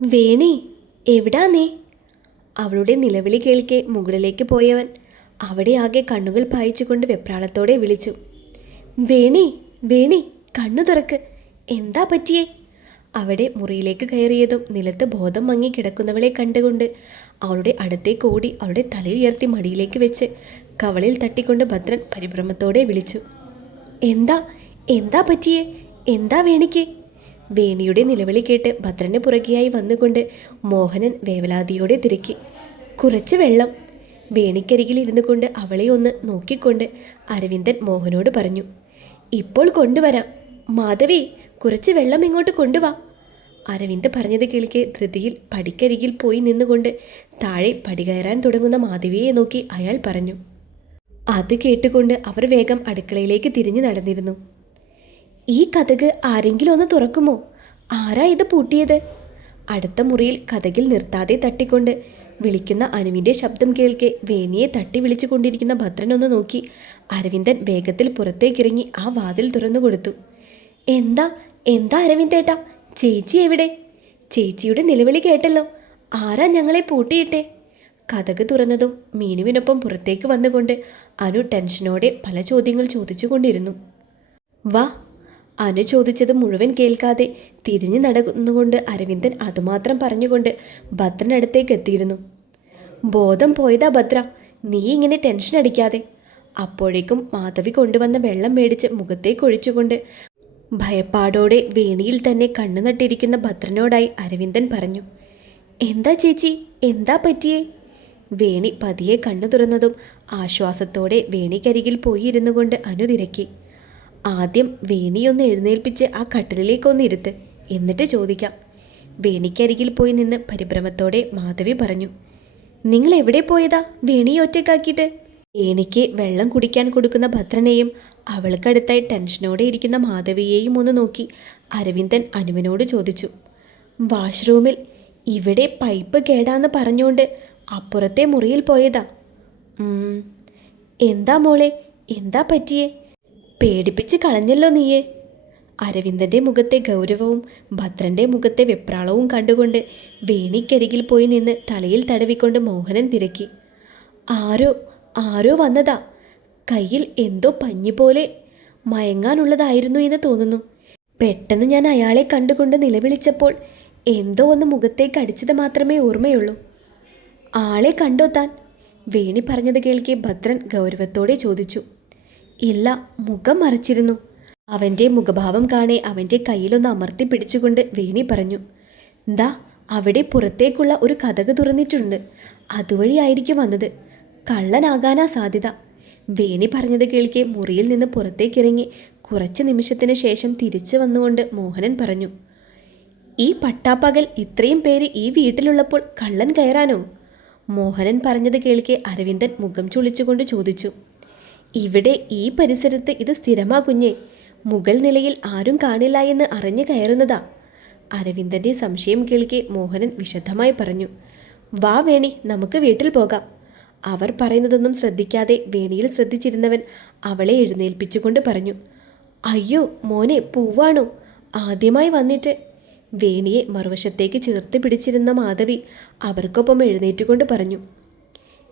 വേണി എവിടാ നീ? അവളുടെ നിലവിളി കേൾക്കെ മുകളിലേക്ക് പോയവൻ അവിടെ ആകെ കണ്ണുകൾ പായിച്ചുകൊണ്ട് വെപ്രാളത്തോടെ വിളിച്ചു. വേണി വേണി കണ്ണു തുറക്ക്. എന്താ പറ്റിയേ? അവിടെ മുറിയിലേക്ക് കയറിയതും നിലത്ത് ബോധം മങ്ങി കിടക്കുന്നവളെ കണ്ടുകൊണ്ട് അവളുടെ അടുത്തേക്ക് ഓടി അവളുടെ തലയുയർത്തി മടിയിലേക്ക് വെച്ച് കവളിൽ തട്ടിക്കൊണ്ട് ഭദ്രൻ പരിഭ്രമത്തോടെ വിളിച്ചു. എന്താ എന്താ പറ്റിയേ? എന്താ വേണിക്ക്? വേണിയുടെ നിലവിളി കേട്ട് ഭദ്രന് പുറകെയായി വന്നുകൊണ്ട് മോഹനൻ വേവലാതിയോടെ തിരക്കി. കുറച്ച് വെള്ളം. വേണിക്കരികിൽ ഇരുന്നു കൊണ്ട് അവളെ ഒന്ന് നോക്കിക്കൊണ്ട് അരവിന്ദൻ മോഹനോട് പറഞ്ഞു ഇപ്പോൾ കൊണ്ടുവരാം. മാധവി കുറച്ച് വെള്ളം ഇങ്ങോട്ട് കൊണ്ടുവാ. അരവിന്ദ് പറഞ്ഞത് കേൾക്കെ ധൃതിയിൽ പടിക്കരികിൽ പോയി നിന്നുകൊണ്ട് താഴെ പടി കയറാൻ തുടങ്ങുന്ന മാധവിയെ നോക്കി അയാൾ പറഞ്ഞു അത് കേട്ടുകൊണ്ട് അവർ വേഗം അടുക്കളയിലേക്ക് തിരിഞ്ഞു നടന്നിരുന്നു. ഈ കഥക് ആരെങ്കിലും ഒന്ന് തുറക്കുമോ? ആരാ ഇത് പൂട്ടിയത്? അടുത്ത മുറിയിൽ കഥകിൽ നിർത്താതെ തട്ടിക്കൊണ്ട് വിളിക്കുന്ന അനുവിന്റെ ശബ്ദം കേൾക്കെ വേനിയെ തട്ടി വിളിച്ചു കൊണ്ടിരിക്കുന്ന ഭദ്രനൊന്ന് നോക്കി അരവിന്ദൻ വേഗത്തിൽ പുറത്തേക്കിറങ്ങി ആ വാതിൽ തുറന്നു കൊടുത്തു. എന്താ? എന്താ അരവിന്ദേട്ടാ ചേച്ചി എവിടെ? ചേച്ചിയുടെ നിലവിളി കേട്ടല്ലോ. ആരാ ഞങ്ങളെ പൂട്ടിയിട്ടെ? കഥക് തുറന്നതും മീനുവിനൊപ്പം പുറത്തേക്ക് വന്നുകൊണ്ട് അനു ടെൻഷനോടെ പല ചോദ്യങ്ങൾ ചോദിച്ചുകൊണ്ടിരുന്നു. വാ അനു ചോദിച്ചത് മുഴുവൻ കേൾക്കാതെ തിരിഞ്ഞു നടന്നുകൊണ്ട് അരവിന്ദൻ അതുമാത്രം പറഞ്ഞുകൊണ്ട് ഭദ്രനടുത്തേക്ക് എത്തിയിരുന്നു. ബോധം പോയതാ ഭദ്ര നീ ഇങ്ങനെ ടെൻഷൻ അടിക്കാതെ. അപ്പോഴേക്കും മാധവി കൊണ്ടുവന്ന വെള്ളം മേടിച്ച് മുഖത്തേക്ക് ഒഴിച്ചുകൊണ്ട് ഭയപ്പാടോടെ വേണിയിൽ തന്നെ കണ്ണു നട്ടിരിക്കുന്ന ഭദ്രനോടായി അരവിന്ദൻ പറഞ്ഞു എന്താ ചേച്ചി എന്താ പറ്റിയേ? വേണി പതിയെ കണ്ണു തുറന്നതും ആശ്വാസത്തോടെ വേണിക്കരികിൽ പോയി ഇരുന്നു കൊണ്ട് അനു തിരക്കി. ആദ്യം വേണിയൊന്ന് എഴുന്നേൽപ്പിച്ച് ആ കട്ടിലിലേക്കൊന്ന് ഇരുത്ത്. എന്നിട്ട് ചോദിക്കാം. വേണിക്കരികിൽ പോയി നിന്ന് പരിഭ്രമത്തോടെ മാധവി പറഞ്ഞു നിങ്ങൾ എവിടെ പോയതാ? വേണിയെ ഒറ്റക്കാക്കിയിട്ട് വേണിക്ക് വെള്ളം കുടിക്കാൻ കൊടുക്കുന്ന ഭദ്രനെയും അവൾക്കടുത്തായി ടെൻഷനോടെ ഇരിക്കുന്ന മാധവിയെയും ഒന്ന് നോക്കി അരവിന്ദൻ അനുവിനോട് ചോദിച്ചു വാഷ്റൂമിൽ ഇവിടെ പൈപ്പ് കേടാന്ന് പറഞ്ഞുകൊണ്ട് അപ്പുറത്തെ മുറിയിൽ പോയതാ. എന്താ മോളെ? എന്താ പറ്റിയേ? പേടിപ്പിച്ച് കളഞ്ഞല്ലോ നീയെ. അരവിന്ദന്റെ മുഖത്തെ ഗൗരവവും ഭദ്രന്റെ മുഖത്തെ വെപ്രാളവും കണ്ടുകൊണ്ട് വേണിക്കരികിൽ പോയി നിന്ന് തലയിൽ തടവിക്കൊണ്ട് മോഹനൻ തിരക്കി. ആരോ ആരോ വന്നതാ? കയ്യിൽ എന്തോ പഞ്ഞി പോലെ മയങ്ങാനുള്ളതായിരുന്നു എന്ന് തോന്നുന്നു. പെട്ടെന്ന് ഞാൻ അയാളെ കണ്ടുകൊണ്ട് നിലവിളിച്ചപ്പോൾ എന്തോ ഒന്ന് മുഖത്തേക്ക് അടിച്ചത് മാത്രമേ ഓർമ്മയുള്ളൂ. ആളെ കണ്ടോ താൻ? വേണി പറഞ്ഞത് കേൾക്കെ ഭദ്രൻ ഗൗരവത്തോടെ ചോദിച്ചു. ഇല്ല മുഖം മറച്ചിരുന്നു. അവന്റെ മുഖഭാവം കാണെ അവന്റെ കയ്യിലൊന്ന് അമർത്തി പിടിച്ചുകൊണ്ട് വേണി പറഞ്ഞു ദാ അവിടെ പുറത്തേക്കുള്ള ഒരു കഥക് തുറന്നിട്ടുണ്ട്. അതുവഴിയായിരിക്കും വന്നത്. കള്ളനാകാനാ സാധ്യത. വേണി പറഞ്ഞത് കേൾക്കെ മുറിയിൽ നിന്ന് പുറത്തേക്കിറങ്ങി കുറച്ച് നിമിഷത്തിന് ശേഷം തിരിച്ചു വന്നുകൊണ്ട് മോഹനൻ പറഞ്ഞു ഈ പട്ടാപ്പകൽ ഇത്രയും പേര് ഈ വീട്ടിലുള്ളപ്പോൾ കള്ളൻ കയറാനോ? മോഹനൻ പറഞ്ഞത് കേൾക്കെ അരവിന്ദൻ മുഖം ചുളിച്ചുകൊണ്ട് ചോദിച്ചു ഇവിടെ ഈ പരിസരത്ത് ഇത് സ്ഥിരമാ കുഞ്ഞെ. മുകൾ നിലയിൽ ആരും കാണില്ല എന്ന് അറിഞ്ഞു കയറുന്നതാ. അരവിന്ദന്റെ സംശയം കേൾക്കെ മോഹനൻ വിശദമായി പറഞ്ഞു. വാ വേണി നമുക്ക് വീട്ടിൽ പോകാം. അവർ പറയുന്നതൊന്നും ശ്രദ്ധിക്കാതെ വേണിയിൽ ശ്രദ്ധിച്ചിരുന്നവൻ അവളെ എഴുന്നേൽപ്പിച്ചുകൊണ്ട് പറഞ്ഞു. അയ്യോ മോനെ പൂവാണോ? ആദ്യമായി വന്നിട്ട്. വേണിയെ മറുവശത്തേക്ക് ചേർത്ത് പിടിച്ചിരുന്ന മാധവി അവർക്കൊപ്പം എഴുന്നേറ്റുകൊണ്ട് പറഞ്ഞു.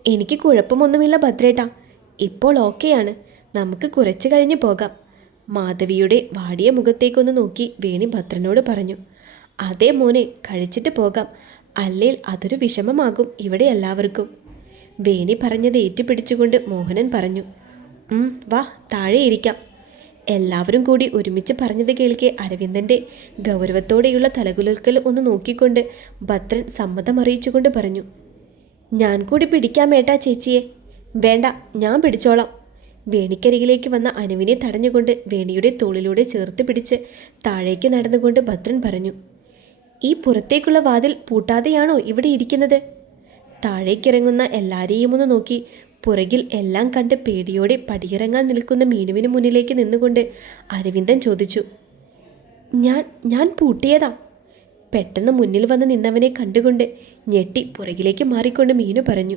എനിക്ക് കുഴപ്പമൊന്നുമില്ല ഭദ്രേട്ടാ. ഇപ്പോൾ ഓക്കെയാണ്. നമുക്ക് കുറച്ച് കഴിഞ്ഞ് പോകാം. മാധവിയുടെ വാടിയ മുഖത്തേക്കൊന്ന് നോക്കി വേണി ഭദ്രനോട് പറഞ്ഞു. അതേ മോനെ കഴിച്ചിട്ട് പോകാം. അല്ലേൽ അതൊരു വിഷമമാകും ഇവിടെ എല്ലാവർക്കും. വേണി പറഞ്ഞത് ഏറ്റുപിടിച്ചുകൊണ്ട് മോഹനൻ പറഞ്ഞു. "ഉം, വാ താഴെ ഇരിക്കാം. എല്ലാവരും കൂടി ഒരുമിച്ച് പറഞ്ഞത് കേൾക്കെ അരവിന്ദന്റെ ഗൗരവത്തോടെയുള്ള തലകുലുക്കൽ ഒന്ന് നോക്കിക്കൊണ്ട് ഭദ്രൻ സമ്മതമറിയിച്ചുകൊണ്ട് പറഞ്ഞു. ഞാൻ കൂടി പിടിക്കാം ഏട്ടാ ചേച്ചിയെ. വേണ്ട ഞാൻ പിടിച്ചോളാം. വേണിക്കരികിലേക്ക് വന്ന അനുവിനെ തടഞ്ഞുകൊണ്ട് വേണിയുടെ തോളിലൂടെ ചേർത്ത് പിടിച്ച് താഴേക്ക് നടന്നുകൊണ്ട് ഭദ്രൻ പറഞ്ഞു ഈ പുറത്തേക്കുള്ള വാതിൽ പൂട്ടാതെയാണോ ഇവിടെ ഇരിക്കുന്നത്? താഴേക്കിറങ്ങുന്ന എല്ലാരെയും ഒന്ന് നോക്കി പുറകിൽ എല്ലാം കണ്ട് പേടിയോടെ പടിയിറങ്ങാൻ നിൽക്കുന്ന മീനുവിന് മുന്നിലേക്ക് നിന്നുകൊണ്ട് അരവിന്ദൻ ചോദിച്ചു ഞാൻ ഞാൻ പൂട്ടിയതാ. പെട്ടെന്ന് മുന്നിൽ വന്ന് നിന്നവനെ കണ്ടുകൊണ്ട് ഞെട്ടി പുറകിലേക്ക് മാറിക്കൊണ്ട് മീനു പറഞ്ഞു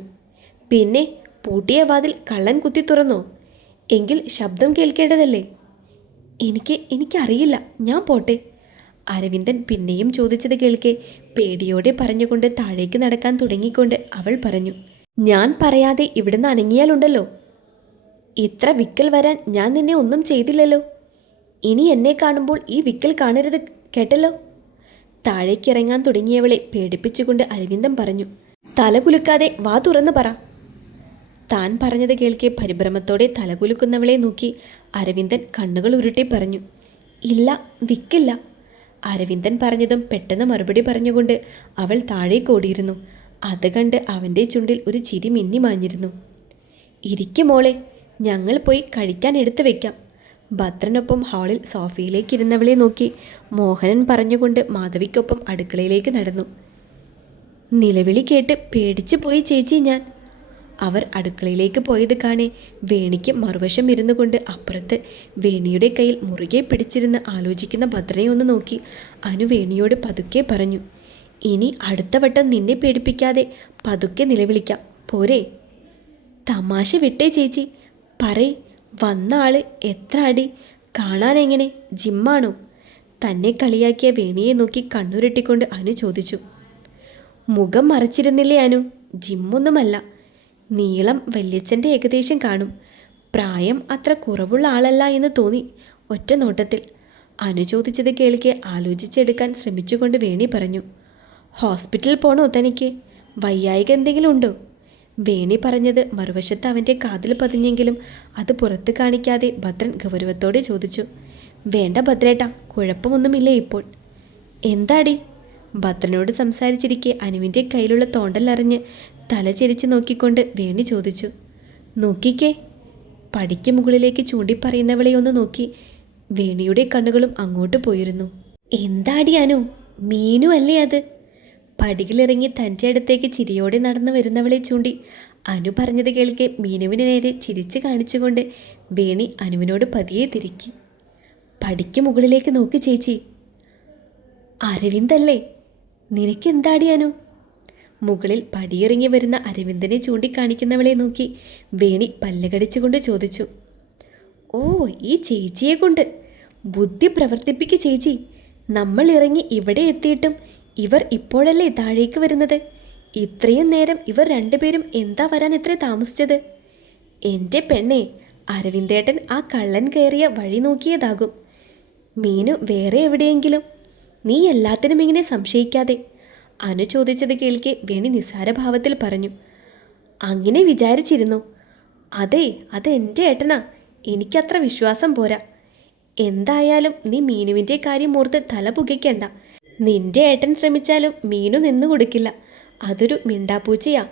പിന്നെ പൂട്ടിയ വാതിൽ കള്ളൻ കുത്തി തുറന്നോ? എങ്കിൽ ശബ്ദം കേൾക്കേണ്ടതല്ലേ? എനിക്ക് എനിക്കറിയില്ല. ഞാൻ പോട്ടെ. അരവിന്ദൻ പിന്നെയും ചോദിച്ചത് കേൾക്കെ പേടിയോടെ പറഞ്ഞുകൊണ്ട് താഴേക്ക് നടക്കാൻ തുടങ്ങിക്കൊണ്ട് അവൾ പറഞ്ഞു ഞാൻ പറയാതെ ഇവിടുന്ന് അനങ്ങിയാലുണ്ടല്ലോ. ഇത്ര വിക്കൽ വരാൻ ഞാൻ നിന്നെ ഒന്നും ചെയ്തില്ലല്ലോ. ഇനി എന്നെ കാണുമ്പോൾ ഈ വിക്കൽ കാണരുത് കേട്ടല്ലോ? താഴേക്കിറങ്ങാൻ തുടങ്ങിയവളെ പേടിപ്പിച്ചുകൊണ്ട് അരവിന്ദൻ പറഞ്ഞു തല കുലുക്കാതെ വാ തുറന്നു പറ. താൻ പറഞ്ഞത് കേൾക്കെ പരിഭ്രമത്തോടെ തലകുലുക്കുന്നവളെ നോക്കി അരവിന്ദൻ കണ്ണുകൾ ഉരുട്ടി പറഞ്ഞു ഇല്ല വിക്കില്ല. അരവിന്ദൻ പറഞ്ഞതും പെട്ടെന്ന് മറുപടി പറഞ്ഞുകൊണ്ട് അവൾ താഴേക്ക് ഓടിയിരുന്നു. അത് കണ്ട് അവന്റെ ചുണ്ടിൽ ഒരു ചിരി മിന്നി മാഞ്ഞിരുന്നു. ഇരിക്കും മോളെ ഞങ്ങൾ പോയി കഴിക്കാൻ എടുത്തു വെക്കാം. ഭദ്രനൊപ്പം ഹാളിൽ സോഫയിലേക്ക് ഇരുന്നവളെ നോക്കി മോഹനൻ പറഞ്ഞുകൊണ്ട് മാധവിക്കൊപ്പം അടുക്കളയിലേക്ക് നടന്നു. നിലവിളി കേട്ട് പേടിച്ചു പോയി ചേച്ചി ഞാൻ. അവർ അടുക്കളയിലേക്ക് പോയത് കാണെ. വേണിക്ക് മറുവശം ഇരുന്നു കൊണ്ട് അപ്പുറത്ത് വേണിയുടെ കയ്യിൽ മുറുകെ പിടിച്ചിരുന്ന് ആലോചിക്കുന്ന ഭദ്രനെ ഒന്ന് നോക്കി. അനു വേണിയോട് പതുക്കെ പറഞ്ഞു ഇനി അടുത്ത വട്ടം നിന്നെ പേടിപ്പിക്കാതെ പതുക്കെ നിലവിളിക്കാം. പോരെ. തമാശ വിട്ടേ ചേച്ചി. പറയ് വന്ന ആൾ എത്ര അടി? കാണാൻ എങ്ങനെ? ജിമ്മാണോ? തന്നെ കളിയാക്കിയ വേണിയെ നോക്കി കണ്ണുരുട്ടിക്കൊണ്ട് അനു ചോദിച്ചു മുഖം മറച്ചിരുന്നില്ലേ അനു? ജിമ്മൊന്നുമല്ല. നീളം വല്യച്ഛന്റെ ഏകദേശം കാണും. പ്രായം അത്ര കുറവുള്ള ആളല്ല എന്ന് തോന്നി ഒറ്റ നോട്ടത്തിൽ. അനു ചോദിച്ചത് കേൾക്കെ ആലോചിച്ചെടുക്കാൻ ശ്രമിച്ചുകൊണ്ട് വേണി പറഞ്ഞു. ഹോസ്പിറ്റലിൽ പോണോ തനിക്ക്? വയ്യായിക എന്തെങ്കിലും ഉണ്ടോ? വേണി പറഞ്ഞത് മറുവശത്ത് അവന്റെ കാതിൽ പതിഞ്ഞെങ്കിലും അത് പുറത്ത് കാണിക്കാതെ ഭദ്രൻ ഗൗരവത്തോടെ ചോദിച്ചു. വേണ്ട ഭദ്രേട്ട കുഴപ്പമൊന്നുമില്ല ഇപ്പോൾ? എന്താടി? ഭദ്രനോട് സംസാരിച്ചിരിക്കെ അനുവിന്റെ കയ്യിലുള്ള തോണ്ടലറിഞ്ഞ് തല ചെരിച്ച് നോക്കിക്കൊണ്ട് വേണി ചോദിച്ചു. നോക്കിക്കേ. പടിക്ക് മുകളിലേക്ക് ചൂണ്ടിപ്പറയുന്നവളെ ഒന്ന് നോക്കി വേണിയുടെ കണ്ണുകളും അങ്ങോട്ട് പോയിരുന്നു. എന്താടി അനു? മീനു അല്ലേ അത്? പടികളിറങ്ങി തന്റെ അടുത്തേക്ക് ചിരിയോടെ നടന്നു വരുന്നവളെ ചൂണ്ടി അനു പറഞ്ഞത് കേൾക്കെ മീനുവിന് നേരെ ചിരിച്ച് കാണിച്ചുകൊണ്ട് വേണി അനുവിനോട് പതിയെ തിരിക്കി. പടിക്ക് മുകളിലേക്ക് നോക്ക് ചേച്ചി. അരവിന്ദല്ലേ? നിനക്കെന്താടി അനു? മുകളിൽ പടിയിറങ്ങി വരുന്ന അരവിന്ദനെ ചൂണ്ടിക്കാണിക്കുന്നവളെ നോക്കി വേണി പല്ലുകടിച്ചുകൊണ്ട് ചോദിച്ചു ഓ ഈ ചേച്ചിയെ കൊണ്ട്. ബുദ്ധി പ്രവർത്തിപ്പിക്ക് ചേച്ചി. നമ്മൾ ഇറങ്ങി ഇവിടെ എത്തിയിട്ടും ഇവർ ഇപ്പോഴല്ലേ താഴേക്ക് വരുന്നത്? ഇത്രയും നേരം ഇവർ രണ്ടുപേരും എന്താ വരാൻ ഇത്ര താമസിച്ചത്? എന്റെ പെണ്ണെ അരവിന്ദേട്ടൻ ആ കള്ളൻ കയറിയ വഴി നോക്കിയതാകും. മീനു വേറെ എവിടെയെങ്കിലും. നീ എല്ലാത്തിനും ഇങ്ങനെ സംശയിക്കാതെ അനു ചോദിച്ചത് കേൾക്കെ വേണി നിസ്സാരഭാവത്തിൽ പറഞ്ഞു. അങ്ങനെ വിചാരിച്ചിരുന്നു. അതെ അത് എന്റെ ഏട്ടനാ. എനിക്കത്ര വിശ്വാസം പോരാ. എന്തായാലും നീ മീനുവിന്റെ കാര്യം ഓർത്ത് തല പുകയ്ക്കണ്ട. നിന്റെ ഏട്ടൻ ശ്രമിച്ചാലും മീനു നിന്നു കൊടുക്കില്ല. അതൊരു മിണ്ടാപ്പൂച്ചയാ.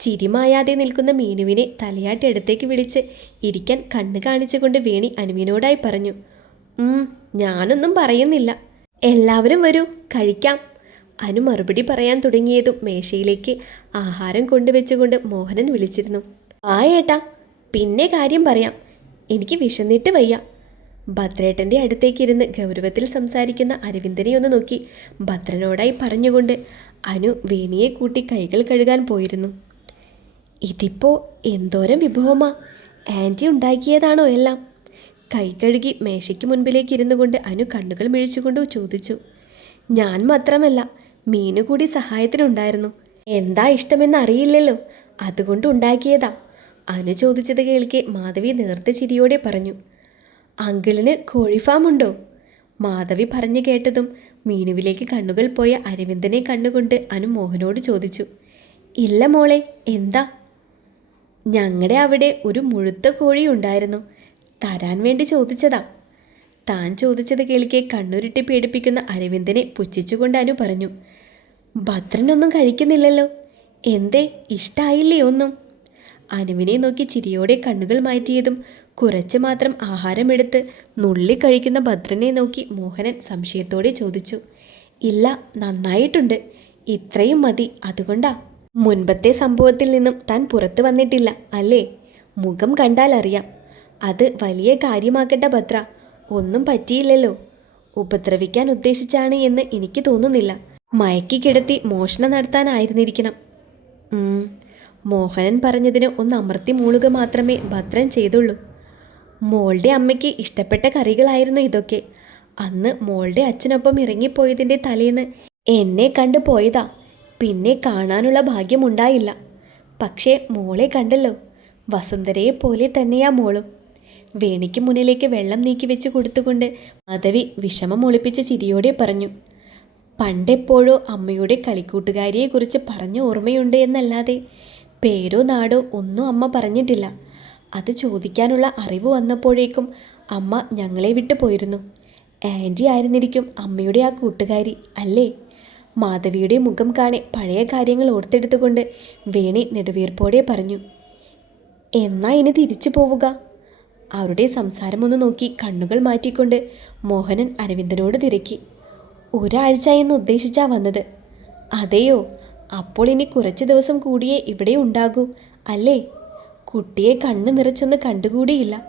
ചിരിമായാതെ നിൽക്കുന്ന മീനുവിനെ തലയാട്ടി അടുത്തേക്ക് വിളിച്ച് ഇരിക്കാൻ കണ്ണ് കാണിച്ചുകൊണ്ട് വേണി അനുവിനോടായി പറഞ്ഞു. ഞാനൊന്നും പറയുന്നില്ല. എല്ലാവരും വരൂ കഴിക്കാം. അനു മറുപടി പറയാൻ തുടങ്ങിയതും മേശയിലേക്ക് ആഹാരം കൊണ്ടുവച്ചുകൊണ്ട് മോഹനൻ വിളിച്ചിരുന്നു. ആ ഏട്ടാ പിന്നെ കാര്യം പറയാം. എനിക്ക് വിശന്നിട്ട് വയ്യ. ഭദ്രേട്ടന്റെ അടുത്തേക്കിരുന്ന് ഗൗരവത്തിൽ സംസാരിക്കുന്ന അരവിന്ദനെ ഒന്ന് നോക്കി ഭദ്രനോടായി പറഞ്ഞുകൊണ്ട് അനു വേണിയെ കൂട്ടി കൈകൾ കഴുകാൻ പോയിരുന്നു. ഇതിപ്പോൾ എന്തോരം വിഭവമാ. ആന്റി ഉണ്ടാക്കിയതാണോ എല്ലാം? കൈ കഴുകി മേശയ്ക്ക് മുൻപിലേക്ക് ഇരുന്നു കൊണ്ട് അനു കണ്ണുകൾ മിഴിച്ചുകൊണ്ട് ചോദിച്ചു. ഞാൻ മാത്രമല്ല മീനു കൂടി സഹായത്തിനുണ്ടായിരുന്നു. എന്താ ഇഷ്ടമെന്ന് അറിയില്ലല്ലോ. അതുകൊണ്ട് ഉണ്ടാക്കിയതാ. അനു ചോദിച്ചത് കേൾക്കെ മാധവി നേർത്ത ചിരിയോടെ പറഞ്ഞു. അങ്കിളിന് കോഴി ഫാം ഉണ്ടോ? മാധവി പറഞ്ഞു കേട്ടതും മീനുവിലേക്ക് കണ്ണുകൾ പോയ അരവിന്ദനെ കണ്ണുകൊണ്ട് അനു മോഹനോട് ചോദിച്ചു. ഇല്ല മോളെ എന്താ? ഞങ്ങളുടെ അവിടെ ഒരു മുഴുത്ത കോഴി ഉണ്ടായിരുന്നു. തരാൻ വേണ്ടി ചോദിച്ചതാ. താൻ ചോദിച്ചത് കേൾക്കെ കണ്ണുരുട്ടി പേടിപ്പിക്കുന്ന അരവിന്ദനെ പുച്ഛിച്ചുകൊണ്ട് അനു പറഞ്ഞു. ഭദ്രനൊന്നും കഴിക്കുന്നില്ലല്ലോ. എന്തേ ഇഷ്ടായില്ലേ ഒന്നും? അനുവിനെ നോക്കി ചിരിയോടെ കണ്ണുകൾ മാറ്റിയതും കുറച്ച് മാത്രം ആഹാരമെടുത്ത് നുള്ളി കഴിക്കുന്ന ഭദ്രനെ നോക്കി മോഹനൻ സംശയത്തോടെ ചോദിച്ചു ഇല്ല നന്നായിട്ടുണ്ട്. ഇത്രയും മതി. അതുകൊണ്ടാ? മുൻപത്തെ സംഭവത്തിൽ നിന്നും താൻ പുറത്തു വന്നിട്ടില്ല അല്ലേ? മുഖം കണ്ടാൽ അറിയാം. അത് വലിയ കാര്യമാക്കട്ടെ ഭദ്ര. ഒന്നും പറ്റിയില്ലല്ലോ. ഉപദ്രവിക്കാൻ ഉദ്ദേശിച്ചാണ് എന്ന് എനിക്ക് തോന്നുന്നില്ല. മയക്കി കിടത്തി മോഷണം നടത്താനായിരുന്നിരിക്കണം. മോഹനൻ പറഞ്ഞതിന് ഒന്ന് അമർത്തി മൂളുക മാത്രമേ ഭദ്രൻ ചെയ്തുള്ളൂ. മോളുടെ അമ്മയ്ക്ക് ഇഷ്ടപ്പെട്ട കറികളായിരുന്നു ഇതൊക്കെ. അന്ന് മോളുടെ അച്ഛനൊപ്പം ഇറങ്ങിപ്പോയതിന്റെ തലേന്ന് എന്നെ കണ്ടു പോയതാ. പിന്നെ കാണാനുള്ള ഭാഗ്യമുണ്ടായില്ല. പക്ഷേ മോളെ കണ്ടല്ലോ. വസുന്ധരയെ പോലെ തന്നെയാ മോളും. വേണിക്ക് മുന്നിലേക്ക് വെള്ളം നീക്കി വെച്ച് കൊടുത്തുകൊണ്ട് മാധവി വിഷമം ഒളിപ്പിച്ച ചിരിയോടെ പറഞ്ഞു. പണ്ടെപ്പോഴോ അമ്മയുടെ കളിക്കൂട്ടുകാരിയെക്കുറിച്ച് പറഞ്ഞ ഓർമ്മയുണ്ട് എന്നല്ലാതെ. പേരോ നാടോ ഒന്നും അമ്മ പറഞ്ഞിട്ടില്ല. അത് ചോദിക്കാനുള്ള അറിവ് വന്നപ്പോഴേക്കും അമ്മ ഞങ്ങളെ വിട്ടു പോയിരുന്നു. ആന്റി ആയിരുന്നിരിക്കും അമ്മയുടെ ആ കൂട്ടുകാരി അല്ലേ? മാധവിയുടെ മുഖം കാണെ പഴയ കാര്യങ്ങൾ ഓർത്തെടുത്തുകൊണ്ട് വേണി നെടുവീർപ്പോടെ പറഞ്ഞു എന്നാ ഇനി തിരിച്ചു പോവുക? അവരുടെ സംസാരമൊന്ന് നോക്കി കണ്ണുകൾ മാറ്റിക്കൊണ്ട് മോഹനൻ അരവിന്ദനോട് തിരക്കി. ഒരാഴ്ച എന്ന് ഉദ്ദേശിച്ചാ വന്നത്. അതെയോ? അപ്പോൾ ഇനി കുറച്ച് ദിവസം കൂടിയേ ഇവിടെ ഉണ്ടാകൂ അല്ലേ? കുട്ടിയെ കണ്ണു നിറച്ചൊന്ന് കണ്ടുകൂടിയില്ല.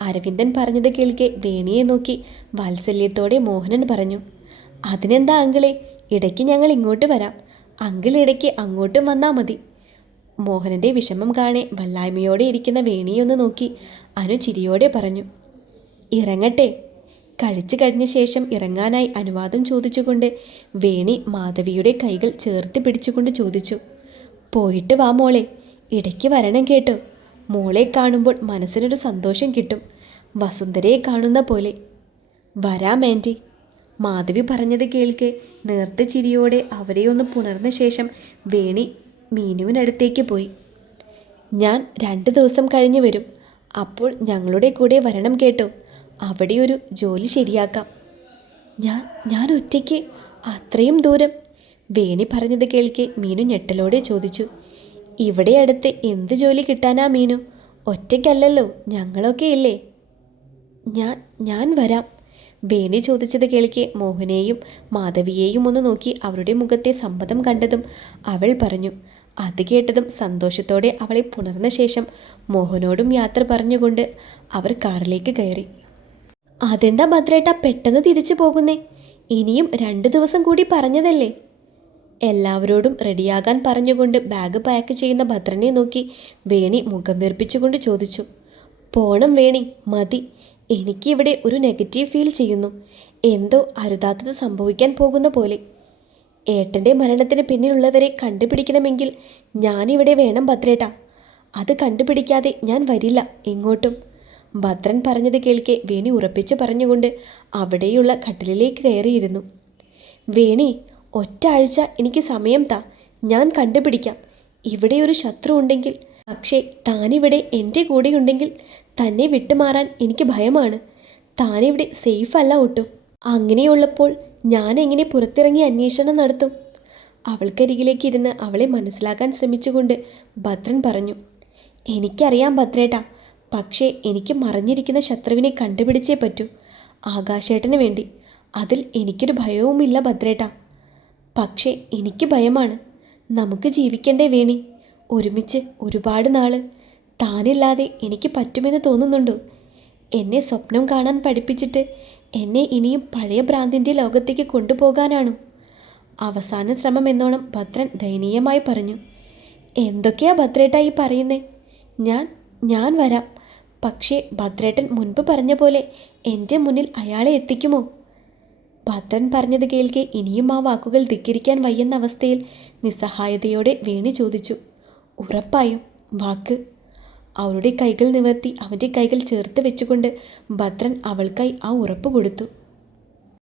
അരവിന്ദൻ പറഞ്ഞത് കേൾക്കെ വേണിയെ നോക്കി വാത്സല്യത്തോടെ മോഹനൻ പറഞ്ഞു അതിനെന്താ അങ്കിളെ ഇടയ്ക്ക് ഞങ്ങൾ ഇങ്ങോട്ട് വരാം. അങ്കിൾ ഇടയ്ക്ക് അങ്ങോട്ടും വന്നാൽ മതി. മോഹനന്റെ വിഷമം കാണെ വല്ലായ്മയോടെ ഇരിക്കുന്ന വേണിയൊന്ന് നോക്കി അനു ചിരിയോടെ പറഞ്ഞു ഇറങ്ങട്ടെ. കഴിച്ചു കഴിഞ്ഞ ശേഷം ഇറങ്ങാനായി അനുവാദം ചോദിച്ചുകൊണ്ട് വേണി മാധവിയുടെ കൈകൾ ചേർത്ത് പിടിച്ചുകൊണ്ട് ചോദിച്ചു പോയിട്ട് വാ മോളെ ഇടയ്ക്ക് വരണം കേട്ടോ. മോളെ കാണുമ്പോൾ മനസ്സിനൊരു സന്തോഷം കിട്ടും. വസുന്ധരയെ കാണുന്ന പോലെ. വരാം മാധവി പറഞ്ഞത് കേൾക്കെ നേർത്ത ചിരിയോടെ അവരെ ഒന്ന് പുണർന്ന ശേഷം വേണി മീനുവിനടുത്തേക്ക് പോയി. ഞാൻ രണ്ട് ദിവസം കഴിഞ്ഞ് വരും. അപ്പോൾ ഞങ്ങളുടെ കൂടെ വരണം കേട്ടോ. അവിടെ ഒരു ജോലി ശരിയാക്കാം. ഞാൻ ഞാൻ ഒറ്റയ്ക്ക് അത്രയും ദൂരം. വേണി പറഞ്ഞത് കേൾക്കെ മീനു ഞെട്ടലോടെ ചോദിച്ചു. ഇവിടെ അടുത്ത് എന്ത് ജോലി കിട്ടാനാ മീനു? ഒറ്റയ്ക്കല്ലല്ലോ ഞങ്ങളൊക്കെ ഇല്ലേ? ഞാൻ ഞാൻ വരാം. വേണി ചോദിച്ചത് കേൾക്കെ മോഹനെയും മാധവിയെയും ഒന്ന് നോക്കി അവരുടെ മുഖത്തെ സമ്മതം കണ്ടതും അവൾ പറഞ്ഞു. അത് കേട്ടതും സന്തോഷത്തോടെ അവളെ പുണർന്ന ശേഷം മോഹനോടും യാത്ര പറഞ്ഞുകൊണ്ട് അവർ കാറിലേക്ക് കയറി. അതെന്താ ഭദ്രേട്ട പെട്ടെന്ന് തിരിച്ചു പോകുന്നേ? ഇനിയും രണ്ട് ദിവസം കൂടി പറഞ്ഞതല്ലേ? എല്ലാവരോടും റെഡിയാകാൻ പറഞ്ഞുകൊണ്ട് ബാഗ് പാക്ക് ചെയ്യുന്ന ഭദ്രനെ നോക്കി വേണി മുഖം വീർപ്പിച്ചുകൊണ്ട് ചോദിച്ചു. പോണം വേണി മതി. എനിക്കിവിടെ ഒരു നെഗറ്റീവ് ഫീൽ ചെയ്യുന്നു. എന്തോ അരുതാത്തത് സംഭവിക്കാൻ പോകുന്ന പോലെ. ഏട്ടന്റെ മരണത്തിന് പിന്നിലുള്ളവരെ കണ്ടുപിടിക്കണമെങ്കിൽ ഞാനിവിടെ വേണം ഭദ്രേട്ട. അത് കണ്ടുപിടിക്കാതെ ഞാൻ വരില്ല എങ്ങോട്ടും ഭദ്രൻ പറഞ്ഞത് കേൾക്കെ വേണി ഉറപ്പിച്ച് പറഞ്ഞുകൊണ്ട് അവിടെയുള്ള കട്ടിലിലേക്ക് കയറിയിരുന്നു. വേണി ഒറ്റ ആഴ്ച എനിക്ക് സമയം താ ഞാൻ കണ്ടുപിടിക്കാം. ഇവിടെ ഒരു ശത്രു ഉണ്ടെങ്കിൽ പക്ഷേ താനിവിടെ എന്റെ കൂടെയുണ്ടെങ്കിൽ തന്നെ വിട്ടുമാറാൻ എനിക്ക് ഭയമാണ്. താനിവിടെ സേഫ് അല്ല ഒട്ടും. അങ്ങനെയുള്ളപ്പോൾ ഞാൻ എങ്ങനെ പുറത്തിറങ്ങി അന്വേഷണം നടത്തും? അവൾക്കരികിലേക്ക് ഇരുന്ന് അവളെ മനസ്സിലാക്കാൻ ശ്രമിച്ചുകൊണ്ട് ഭദ്രൻ പറഞ്ഞു എനിക്കറിയാം ഭദ്രേട്ടാ പക്ഷേ എനിക്ക് മറിഞ്ഞിരിക്കുന്ന ശത്രുവിനെ കണ്ടുപിടിച്ചേ പറ്റൂ. ആകാശേട്ടന് വേണ്ടി. അതിൽ എനിക്കൊരു ഭയവുമില്ല ഭദ്രേട്ട. പക്ഷേ എനിക്ക് ഭയമാണ്. നമുക്ക് ജീവിക്കണ്ടേ വേണി. ഒരുമിച്ച് ഒരുപാട് നാൾ താനില്ലാതെ എനിക്ക് പറ്റുമെന്ന് തോന്നുന്നുണ്ടോ? എന്നെ സ്വപ്നം കാണാൻ പഠിപ്പിച്ചിട്ട് എന്നെ ഇനിയും പഴയ ഭ്രാന്തിന്റെ ലോകത്തേക്ക് കൊണ്ടുപോകാനാണോ? അവസാന ശ്രമം എന്നോണം ഭദ്രൻ ദയനീയമായി പറഞ്ഞു. എന്തൊക്കെയാ ഭദ്രേട്ട ഈ പറയുന്നേ? ഞാൻ ഞാൻ വരാം. പക്ഷേ ഭദ്രേട്ടൻ മുൻപ് പറഞ്ഞ പോലെ എന്റെ മുന്നിൽ അയാളെ എത്തിക്കുമോ? ഭദ്രൻ പറഞ്ഞത് കേൾക്കെ ഇനിയും ആ വാക്കുകൾ ധിക്കരിക്കാൻ വയ്യെന്ന അവസ്ഥയിൽ നിസ്സഹായതയോടെ വേണി ചോദിച്ചു. ഉറപ്പായും വാക്ക്. അവളുടെ കൈകൾ നിവർത്തി അവന്റെ കൈകൾ ചേർത്ത് വെച്ചുകൊണ്ട് ഭദ്രൻ അവൾക്കായി ആ ഉറപ്പ് കൊടുത്തു.